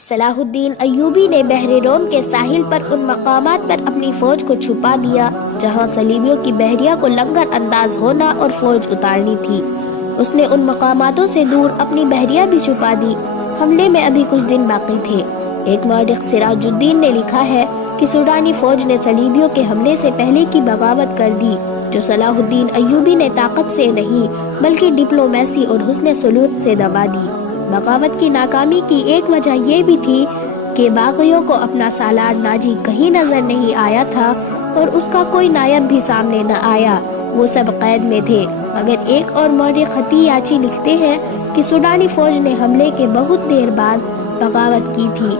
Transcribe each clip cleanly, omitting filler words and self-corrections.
صلاح الدین ایوبی نے بحر روم کے ساحل پر ان مقامات پر اپنی فوج کو چھپا دیا جہاں صلیبیوں کی بحریہ کو لنگر انداز ہونا اور فوج اتارنی تھی۔ اس نے ان مقاماتوں سے دور اپنی بحریہ بھی چھپا دی۔ حملے میں ابھی کچھ دن باقی تھے۔ ایک مورخ سراج الدین نے لکھا ہے کہ سوڈانی فوج نے صلیبیوں کے حملے سے پہلے کی بغاوت کر دی، جو صلاح الدین ایوبی نے طاقت سے نہیں بلکہ ڈپلومیسی اور حسن سلوک سے دبا دی۔ بغاوت کی ناکامی کی ایک وجہ یہ بھی تھی کہ باغیوں کو اپنا سالار ناجی کہیں نظر نہیں آیا تھا اور اس کا کوئی نائب بھی سامنے نہ آیا، وہ سب قید میں تھے۔ مگر ایک اور مورخ خطی یاچی لکھتے ہیں کہ سوڈانی فوج نے حملے کے بہت دیر بعد بغاوت کی تھی۔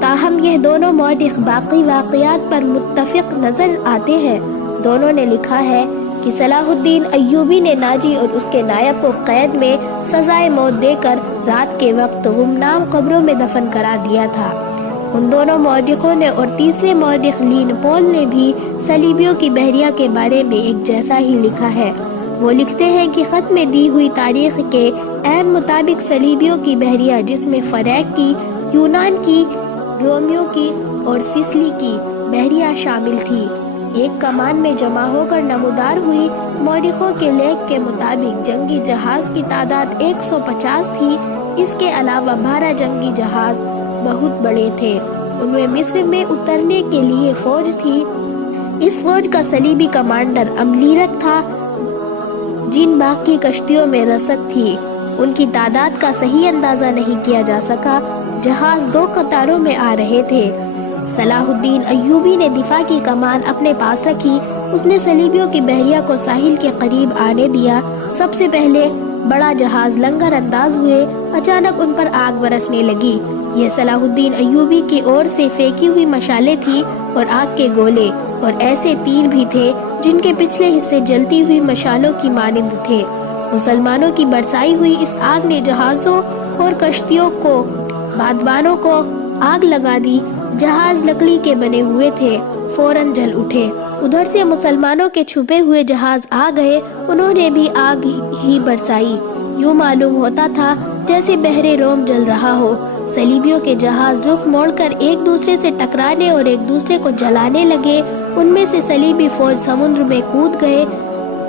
تاہم یہ دونوں مورخ باقی واقعات پر متفق نظر آتے ہیں۔ دونوں نے لکھا ہے کہ صلاح الدین ایوبی نے ناجی اور اس کے نائب کو قید میں سزائے موت دے کر رات کے وقت گمنام قبروں میں دفن کرا دیا تھا۔ ان دونوں مورخوں نے اور تیسرے مورخ لین پول نے بھی صلیبیوں کی بحریہ کے بارے میں ایک جیسا ہی لکھا ہے۔ وہ لکھتے ہیں کہ خط میں دی ہوئی تاریخ کے عین مطابق صلیبیوں کی بحریہ، جس میں فریق کی، یونان کی، رومیوں کی اور سسلی کی بحریہ شامل تھی، ایک کمان میں جمع ہو کر نمودار ہوئی۔ مورخوں کے لیک کے مطابق جنگی جہاز کی تعداد 150 تھی۔ اس کے علاوہ 12 جنگی جہاز بہت بڑے تھے۔ ان میں مصر میں اترنے کے لیے فوج تھی۔ اس فوج کا صلیبی کمانڈر املیرک تھا، جن باقی کشتیوں میں رسد تھی۔ ان کی تعداد کا صحیح اندازہ نہیں کیا جا سکا۔ جہاز 2 قطاروں میں آ رہے تھے۔ صلاح الدین ایوبی نے دفاع کی کمان اپنے پاس رکھی۔ اس نے صلیبیوں کی بحریہ کو ساحل کے قریب آنے دیا۔ سب سے پہلے بڑا جہاز لنگر انداز ہوئے۔ اچانک ان پر آگ برسنے لگی۔ یہ صلاح الدین ایوبی کی اور سے پھینکی ہوئی مشالیں تھی اور آگ کے گولے اور ایسے تیر بھی تھے جن کے پچھلے حصے جلتی ہوئی مشالوں کی مانند تھے۔ مسلمانوں کی برسائی ہوئی اس آگ نے جہازوں اور کشتیوں کو، بادبانوں کو آگ لگا دی۔ جہاز لکڑی کے بنے ہوئے تھے، فوراً جل اٹھے۔ ادھر سے مسلمانوں کے چھپے ہوئے جہاز آ گئے، انہوں نے بھی آگ ہی برسائی۔ یوں معلوم ہوتا تھا جیسے بحر روم جل رہا ہو۔ صلیبیوں کے جہاز رخ موڑ کر ایک دوسرے سے ٹکرانے اور ایک دوسرے کو جلانے لگے۔ ان میں سے صلیبی فوج سمندر میں کود گئے۔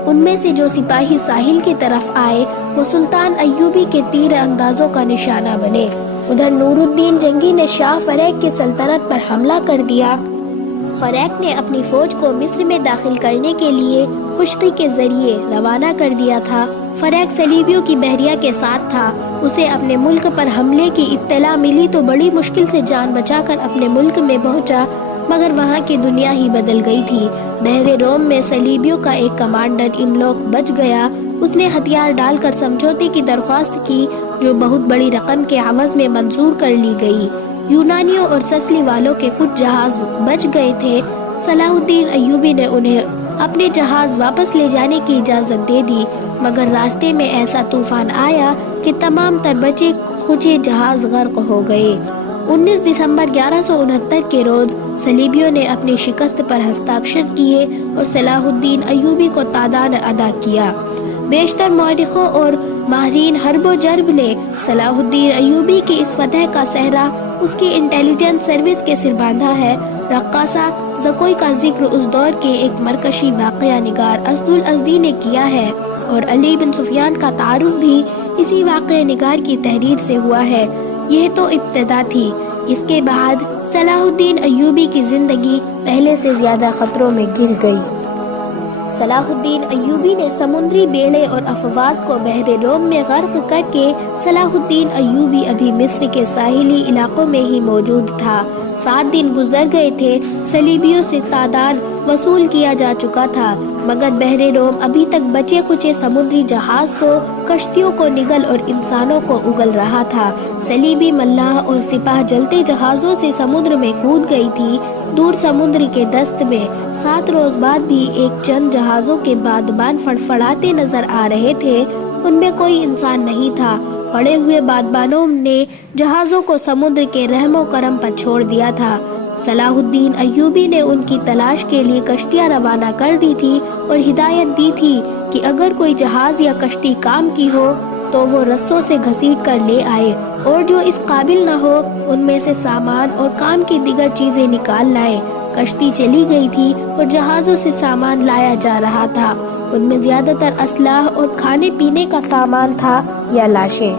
ان میں سے جو سپاہی ساحل کی طرف آئے وہ سلطان ایوبی کے تیر اندازوں کا نشانہ بنے۔ ادھر نور الدین جنگی نے شاہ فریق کی سلطنت پر حملہ کر دیا۔ فریق نے اپنی فوج کو مصر میں داخل کرنے کے لیے خشکی کے ذریعے روانہ کر دیا تھا۔ فریق صلیبیوں کی بحریہ کے ساتھ تھا۔ اسے اپنے ملک پر حملے کی اطلاع ملی تو بڑی مشکل سے جان بچا کر اپنے ملک میں پہنچا، مگر وہاں کی دنیا ہی بدل گئی تھی۔ بحر روم میں صلیبیوں کا ایک کمانڈر املوک بچ گیا۔ اس نے ہتھیار ڈال کر سمجھوتے کی درخواست کی، جو بہت بڑی رقم کے عوض میں منظور کر لی گئی۔ یونانیوں اور سسلی والوں کے کچھ جہاز بچ گئے تھے۔ صلاح الدین ایوبی نے انہیں اپنے جہاز واپس لے جانے کی اجازت دے دی، مگر راستے میں ایسا طوفان آیا کہ تمام تر بچے کھچے جہاز غرق ہو گئے۔ 19 دسمبر 1169 کے روز صلیبیوں نے اپنی شکست پر ہستاکشر کیے اور صلاح الدین ایوبی کو تادان ادا کیا۔ بیشتر مورخوں اور ماہرین حرب و جرب نے صلاح الدین ایوبی کی اس فتح کا سہرا اس کی انٹیلیجنس سروس کے سر باندھا ہے۔ رقاصہ زکوئی کا ذکر اس دور کے ایک مرکشی واقعہ نگار اسد الازدی نے کیا ہے، اور علی بن سفیان کا تعارف بھی اسی واقعہ نگار کی تحریر سے ہوا ہے۔ یہ تو ابتدا تھی۔ اس کے بعد صلاح الدین ایوبی کی زندگی پہلے سے زیادہ خطروں میں گر گئی۔ صلاح الدین ایوبی نے سمندری بیڑے اور افواج کو بحر روم میں غرق کر کے صلاح الدین ایوبی ابھی مصر کے ساحلی علاقوں میں ہی موجود تھا۔ 7 دن گزر گئے تھے۔ صلیبیوں سے تادان وصول کیا جا چکا تھا، مگر بحر روم ابھی تک بچے کھچے سمندری جہاز کو، کشتیوں کو نگل اور انسانوں کو اگل رہا تھا۔ صلیبی ملاح اور سپاہ جلتے جہازوں سے سمندر میں کود گئی تھی۔ دور سمندر کے دست میں 7 روز بعد بھی ایک چند جہازوں کے بادبان فڑفڑاتے نظر آ رہے تھے۔ ان میں کوئی انسان نہیں تھا۔ پڑے ہوئے بادبانوں نے جہازوں کو سمندر کے رحم و کرم پر چھوڑ دیا تھا۔ صلاح الدین ایوبی نے ان کی تلاش کے لیے کشتیاں روانہ کر دی تھی اور ہدایت دی تھی کہ اگر کوئی جہاز یا کشتی کام کی ہو تو وہ رسوں سے گھسیٹ کر لے آئے، اور جو اس قابل نہ ہو ان میں سے سامان اور کام کی دیگر چیزیں نکال لائے۔ کشتی چلی گئی تھی اور جہازوں سے سامان لایا جا رہا تھا، ان میں زیادہ تر اسلحہ اور کھانے پینے کا سامان تھا یا لاشیں۔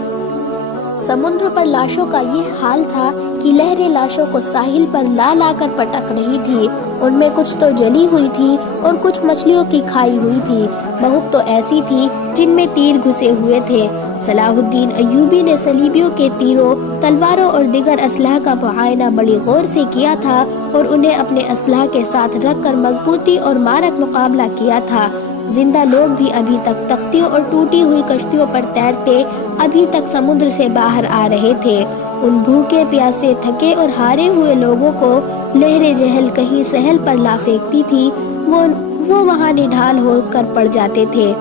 سمندر پر لاشوں کا یہ حال تھا کہ لہریں لاشوں کو ساحل پر لا لا کر پٹک رہی تھی، ان میں کچھ تو جلی ہوئی تھی اور کچھ مچھلیوں کی کھائی ہوئی تھی، بہت تو ایسی تھی جن میں تیر گھسے ہوئے تھے۔ صلاح الدین ایوبی نے صلیبیوں کے تیروں، تلواروں اور دیگر اسلحہ کا معائنہ بڑی غور سے کیا تھا اور انہیں اپنے اسلحہ کے ساتھ رکھ کر مضبوطی اور مارک مقابلہ کیا تھا۔ زندہ لوگ بھی ابھی تک تختیوں اور ٹوٹی ہوئی کشتیوں پر تیرتے ابھی تک سمندر سے باہر آ رہے تھے۔ ان بھوکے پیاسے تھکے اور ہارے ہوئے لوگوں کو لہر جہل کہیں ساحل پر لا پھینکتی تھی، وہ وہاں نڈھال ہو کر پڑ جاتے تھے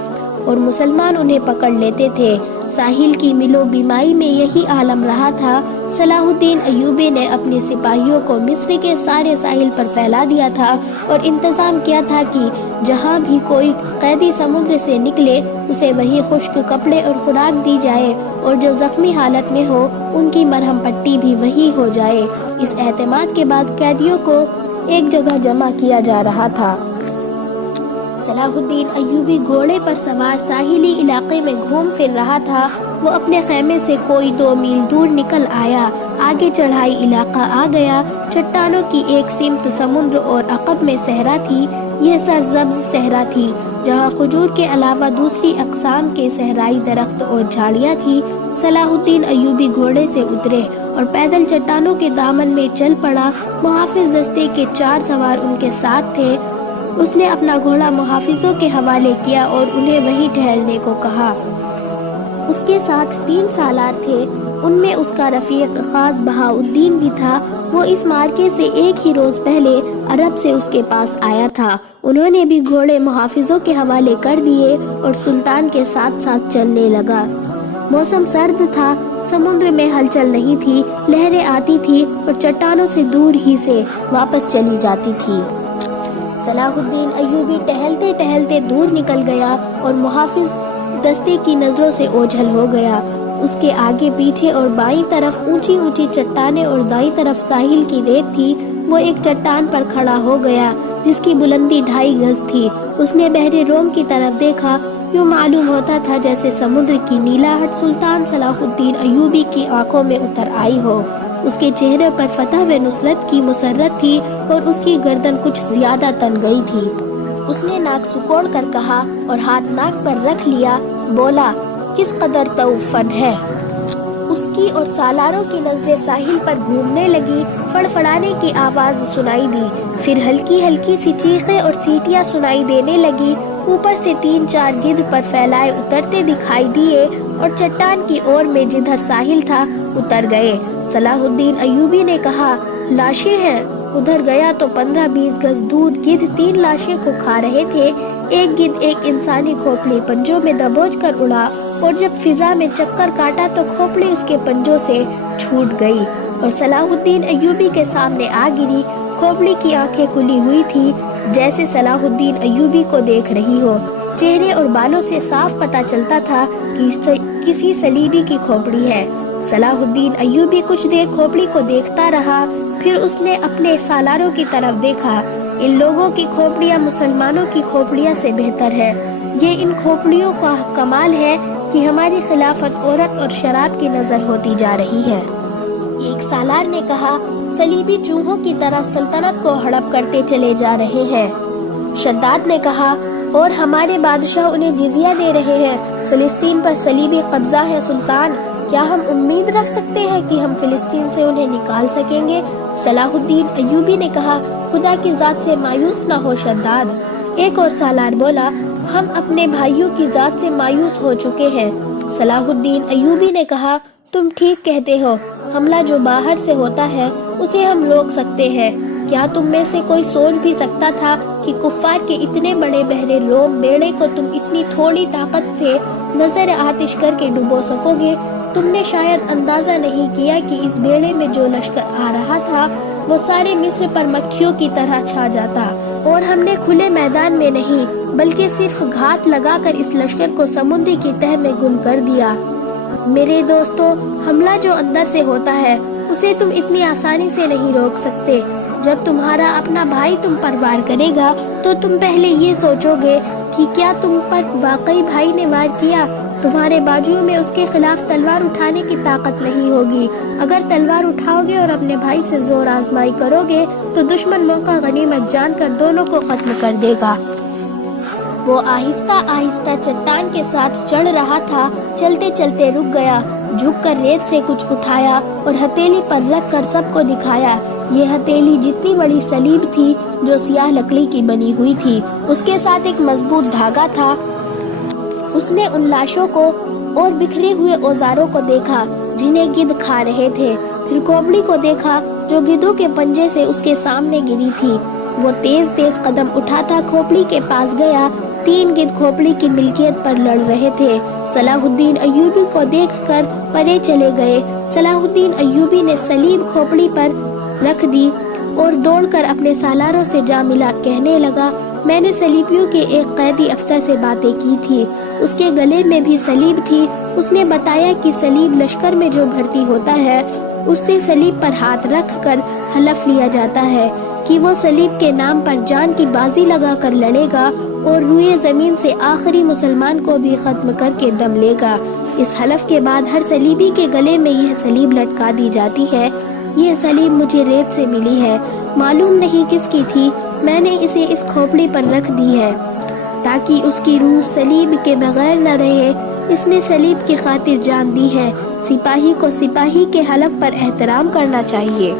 اور مسلمان انہیں پکڑ لیتے تھے۔ ساحل کی ملو بیمائی میں یہی عالم رہا تھا۔ صلاح الدین ایوبی نے اپنے سپاہیوں کو مصر کے سارے ساحل پر پھیلا دیا تھا اور انتظام کیا تھا کہ جہاں بھی کوئی قیدی سمندر سے نکلے اسے وہی خشک کپڑے اور خوراک دی جائے، اور جو زخمی حالت میں ہو ان کی مرہم پٹی بھی وہی ہو جائے۔ اس اعتماد کے بعد قیدیوں کو ایک جگہ جمع کیا جا رہا تھا۔ صلاح الدین ایوبی گھوڑے پر سوار ساحلی علاقے میں گھوم پھر رہا تھا۔ وہ اپنے خیمے سے کوئی 2 میل دور نکل آیا، آگے چڑھائی علاقہ آ گیا۔ چٹانوں کی ایک سمت سمندر اور عقب میں صحرا تھی، یہ سرسبز صحرا تھی جہاں کھجور کے علاوہ دوسری اقسام کے صحرائی درخت اور جھاڑیاں تھی۔ صلاح الدین ایوبی گھوڑے سے اترے اور پیدل چٹانوں کے دامن میں چل پڑا۔ محافظ دستے کے 4 سوار ان کے ساتھ تھے۔ اس نے اپنا گھوڑا محافظوں کے حوالے کیا اور انہیں وہیں ٹھہرنے کو کہا۔ اس کے ساتھ 3 سالار تھے، ان میں اس کا رفیق خاص بہاؤالدین بھی تھا۔ وہ اس مارکے سے ایک ہی روز پہلے عرب سے اس کے پاس آیا تھا۔ انہوں نے بھی گھوڑے محافظوں کے حوالے کر دیے اور سلطان کے ساتھ ساتھ چلنے لگا۔ موسم سرد تھا، سمندر میں ہلچل نہیں تھی، لہریں آتی تھی اور چٹانوں سے دور ہی سے واپس چلی جاتی تھی۔ صلاح الدین ایوبی ٹہلتے ٹہلتے دور نکل گیا اور محافظ دستے کی نظروں سے اوجھل ہو گیا۔ اس کے آگے پیچھے اور بائیں طرف اونچی اونچی چٹانیں اور دائیں طرف ساحل کی ریت تھی۔ وہ ایک چٹان پر کھڑا ہو گیا جس کی بلندی 2.5 گز تھی۔ اس نے بحر روم کی طرف دیکھا، یوں معلوم ہوتا تھا جیسے سمندر کی نیلاہٹ سلطان صلاح الدین ایوبی کی آنکھوں میں اتر آئی ہو۔ اس کے چہرے پر فتح و نصرت کی مسرت تھی اور اس کی گردن کچھ زیادہ تن گئی تھی۔ اس نے ناک سکوڑ کر کہا اور ہاتھ ناک پر رکھ لیا، بولا، کس قدر توفن ہے؟ اس کی اور سالاروں کی نظریں ساحل پر گھومنے لگی۔ فڑفڑانے کی آواز سنائی دی، پھر ہلکی ہلکی سی چیخیں اور سیٹیاں سنائی دینے لگی۔ اوپر سے 3-4 گدھ پر پھیلائے اترتے دکھائی دیے اور چٹان کی اور میں جدھر ساحل تھا اتر گئے۔ صلاح الدین ایوبی نے کہا، لاشیں ہیں۔ ادھر گیا تو 15-20 گز دور گدھ 3 لاشیں کو کھا رہے تھے۔ ایک گدھ ایک انسانی کھوپڑی پنجوں میں دبوچ کر اڑا اور جب فضا میں چکر کاٹا تو کھوپڑی اس کے پنجوں سے چھوٹ گئی اور صلاح الدین ایوبی کے سامنے آ گری۔ کھوپڑی کی آنکھیں کھلی ہوئی تھی جیسے صلاح الدین ایوبی کو دیکھ رہی ہو۔ چہرے اور بالوں سے صاف پتہ چلتا تھا کہ کسی صلیبی کی کھوپڑی ہے۔ صلاح الدین ایوبی کچھ دیر کھوپڑی کو دیکھتا رہا، پھر اس نے اپنے سالاروں کی طرف دیکھا۔ ان لوگوں کی کھوپڑیاں مسلمانوں کی کھوپڑیاں سے بہتر ہے۔ یہ ان کھوپڑیوں کا کمال ہے کہ ہماری خلافت عورت اور شراب کی نظر ہوتی جا رہی ہے۔ ایک سالار نے کہا، صلیبی چوہوں کی طرح سلطنت کو ہڑپ کرتے چلے جا رہے ہیں۔ شداد نے کہا، اور ہمارے بادشاہ انہیں جزیہ دے رہے ہیں۔ فلسطین پر صلیبی قبضہ ہے سلطان، کیا ہم امید رکھ سکتے ہیں کہ ہم فلسطین سے انہیں نکال سکیں گے؟ صلاح الدین ایوبی نے کہا، خدا کی ذات سے مایوس نہ ہو شداد۔ ایک اور سالار بولا، ہم اپنے بھائیوں کی ذات سے مایوس ہو چکے ہیں۔ صلاح الدین ایوبی نے کہا، تم ٹھیک کہتے ہو، حملہ جو باہر سے ہوتا ہے اسے ہم روک سکتے ہیں۔ کیا تم میں سے کوئی سوچ بھی سکتا تھا کہ کفار کے اتنے بڑے بحر روم بیڑے کو تم اتنی تھوڑی طاقت سے نظر آتش کر کے ڈبو سکو گے؟ تم نے شاید اندازہ نہیں کیا کہ اس بیڑے میں جو لشکر آ رہا تھا وہ سارے مصر پر مکھیوں کی طرح چھا جاتا، اور ہم نے کھلے میدان میں نہیں بلکہ صرف گھات لگا کر اس لشکر کو سمندر کی تہ میں گم کر دیا۔ میرے دوستو، حملہ جو اندر سے ہوتا ہے اسے تم اتنی آسانی سے نہیں روک سکتے۔ جب تمہارا اپنا بھائی تم پر وار کرے گا تو تم پہلے یہ سوچو گے کہ کیا تم پر واقعی بھائی نے وار کیا۔ تمہارے بازوؤں میں اس کے خلاف تلوار اٹھانے کی طاقت نہیں ہوگی۔ اگر تلوار اٹھاؤ گے اور اپنے بھائی سے زور آزمائی کرو گے تو دشمن موقع غنیمت جان کر دونوں کو ختم کر دے گا۔ وہ آہستہ آہستہ چٹان کے ساتھ چڑھ رہا تھا، چلتے چلتے رک گیا، جھک کر ریت سے کچھ اٹھایا اور ہتھیلی پر رکھ کر سب کو دکھایا۔ یہ ہتھیلی جتنی بڑی صلیب تھی جو سیاہ لکڑی کی بنی ہوئی تھی، اس کے ساتھ ایک مضبوط دھاگا تھا۔ اس نے ان لاشوں کو اور بکھرے ہوئے اوزاروں کو دیکھا جنہیں گدھ کھا رہے تھے، پھر کھوپڑی کو دیکھا جو گدھوں کے پنجے سے اس کے سامنے گری تھی۔ وہ تیز تیز قدم اٹھاتا کھوپڑی کے پاس گیا۔ 3 گدھ کھوپڑی کی ملکیت پر لڑ رہے تھے۔ صلاح الدین ایوبی کو دیکھ کر پرے چلے گئے۔ صلاح الدین ایوبی نے صلیب کھوپڑی پر رکھ دی اور دوڑ کر اپنے سالاروں سے جا ملا، کہنے لگا، میں نے صلیبیوں کے ایک قیدی افسر سے باتیں کی تھی، اس کے گلے میں بھی صلیب تھی۔ اس نے بتایا کہ صلیب لشکر میں جو بھرتی ہوتا ہے اس سے صلیب پر ہاتھ رکھ کر حلف لیا جاتا ہے کہ وہ صلیب کے نام پر جان کی بازی لگا کر لڑے گا اور روئے زمین سے آخری مسلمان کو بھی ختم کر کے دم لے گا۔ اس حلف کے بعد ہر صلیبی کے گلے میں یہ صلیب لٹکا دی جاتی ہے۔ یہ صلیب مجھے ریت سے ملی ہے، معلوم نہیں کس کی تھی، میں نے اسے اس کھوپڑی پر رکھ دی ہے تاکہ اس کی روح صلیب کے بغیر نہ رہے۔ اس نے صلیب کی خاطر جان دی ہے۔ سپاہی کو سپاہی کے حلف پر احترام کرنا چاہیے۔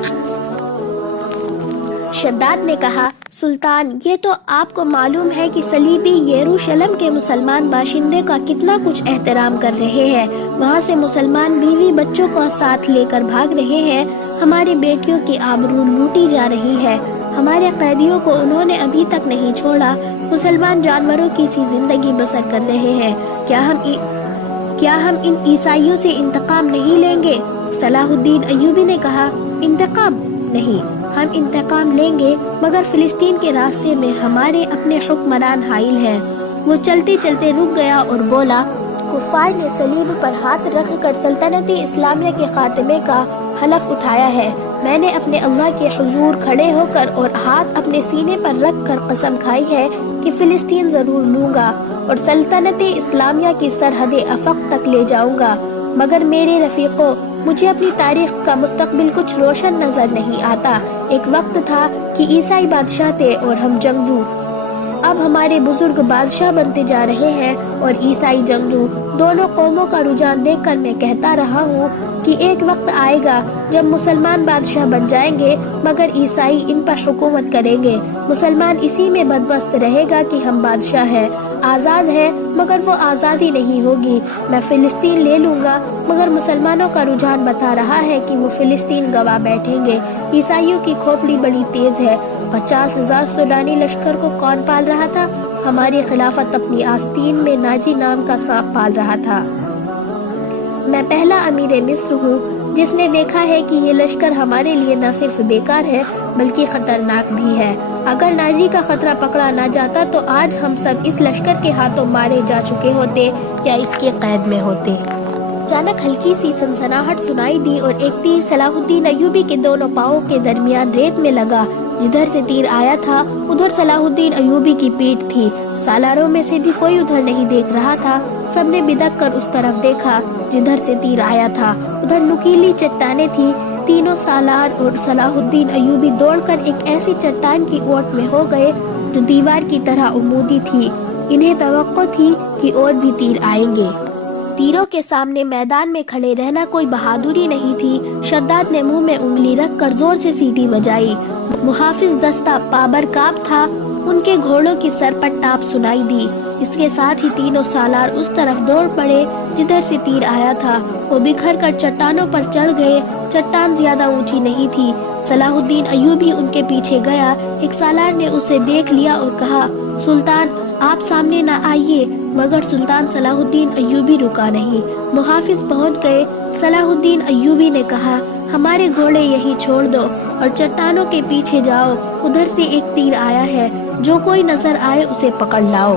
شداد نے کہا، سلطان، یہ تو آپ کو معلوم ہے کہ صلیبی یروشلم کے مسلمان باشندے کا کتنا کچھ احترام کر رہے ہیں۔ وہاں سے مسلمان بیوی بچوں کو ساتھ لے کر بھاگ رہے ہیں۔ ہماری بیٹیوں کی آبرو لوٹی جا رہی ہے۔ ہمارے قیدیوں کو انہوں نے ابھی تک نہیں چھوڑا۔ مسلمان جانوروں کی سی زندگی بسر کر رہے ہیں۔ کیا ہم ان عیسائیوں سے انتقام نہیں لیں گے؟ صلاح الدین ایوبی نے کہا، انتقام نہیں، ہم انتقام لیں گے، مگر فلسطین کے راستے میں ہمارے اپنے حکمران حائل ہیں۔ وہ چلتے چلتے رک گیا اور بولا، کفار نے صلیب پر ہاتھ رکھ کر سلطنت اسلامیہ کے خاتمے کا حلف اٹھایا ہے۔ میں نے اپنے اللہ کے حضور کھڑے ہو کر اور ہاتھ اپنے سینے پر رکھ کر قسم کھائی ہے کہ فلسطین ضرور لوں گا اور سلطنت اسلامیہ کی سرحد افق تک لے جاؤں گا۔ مگر میرے رفیقوں، مجھے اپنی تاریخ کا مستقبل کچھ روشن نظر نہیں آتا۔ ایک وقت تھا کہ عیسائی بادشاہ تھے اور ہم جنگجو۔ اب ہمارے بزرگ بادشاہ بنتے جا رہے ہیں اور عیسائی جنگجو۔ دونوں قوموں کا رجحان دیکھ کر میں کہتا رہا ہوں کہ ایک وقت آئے گا جب مسلمان بادشاہ بن جائیں گے مگر عیسائی ان پر حکومت کریں گے۔ مسلمان اسی میں بدمست رہے گا کہ ہم بادشاہ ہیں، آزاد ہیں، مگر وہ آزادی نہیں ہوگی۔ میں فلسطین لے لوں گا مگر مسلمانوں کا رجحان بتا رہا ہے کہ وہ فلسطین گوا بیٹھیں گے۔ عیسائیوں کی کھوپڑی بڑی تیز ہے۔ 50,000 سورانی لشکر کو کون پال رہا تھا؟ ہماری خلافت اپنی آستین میں ناجی نام کا سانپ پال رہا تھا۔ میں پہلا امیر مصر ہوں جس نے دیکھا ہے کہ یہ لشکر ہمارے لیے نہ صرف بیکار ہے بلکہ خطرناک بھی ہے۔ اگر ناجی کا خطرہ پکڑا نہ جاتا تو آج ہم سب اس لشکر کے ہاتھوں مارے جا چکے ہوتے یا اس کے قید میں ہوتے۔ اچانک ہلکی سی سنسناہٹ سنائی دی اور ایک تیر صلاح الدین ایوبی کے دونوں پاؤں کے درمیان ریت میں لگا۔ جدھر سے تیر آیا تھا ادھر صلاح الدین ایوبی کی پیٹھ تھی۔ سالاروں میں سے بھی کوئی ادھر نہیں دیکھ رہا تھا۔ سب نے بدک کر اس طرف دیکھا جدھر سے تیر آیا تھا۔ ادھر نکیلی چٹانیں تھی۔ تینوں سالار اور صلاح الدین ایوبی دوڑ کر ایک ایسی چٹان کی اوٹ میں ہو گئے جو دیوار کی طرح عمودی تھی۔ انہیں توقع تھی کہ اور بھی تیر آئیں گے۔ تیروں کے سامنے میدان میں کھڑے رہنا کوئی بہادری نہیں تھی۔ شداد نے منہ میں انگلی رکھ کر زور سے سیٹی بجائی۔ محافظ دستہ پابرکاب تھا، ان کے گھوڑوں کی سر پر ٹاپ سنائی دی۔ اس کے ساتھ ہی تینوں سالار اس طرف دوڑ پڑے جدھر سے تیر آیا تھا۔ وہ بکھر کر چٹانوں پر چڑھ گئے۔ چٹان زیادہ اونچی نہیں تھی۔ صلاح الدین ایوبی ان کے پیچھے گیا۔ ایک سالار نے اسے دیکھ لیا اور کہا، سلطان آپ سامنے نہ آئیے، مگر سلطان صلاح الدین ایوبی رکا نہیں۔ محافظ پہنچ گئے۔ صلاح الدین ایوبی نے کہا، ہمارے گھوڑے یہیں چھوڑ دو اور چٹانوں کے پیچھے جاؤ، ادھر سے ایک تیر آیا ہے، جو کوئی نظر آئے اسے پکڑ لاؤ۔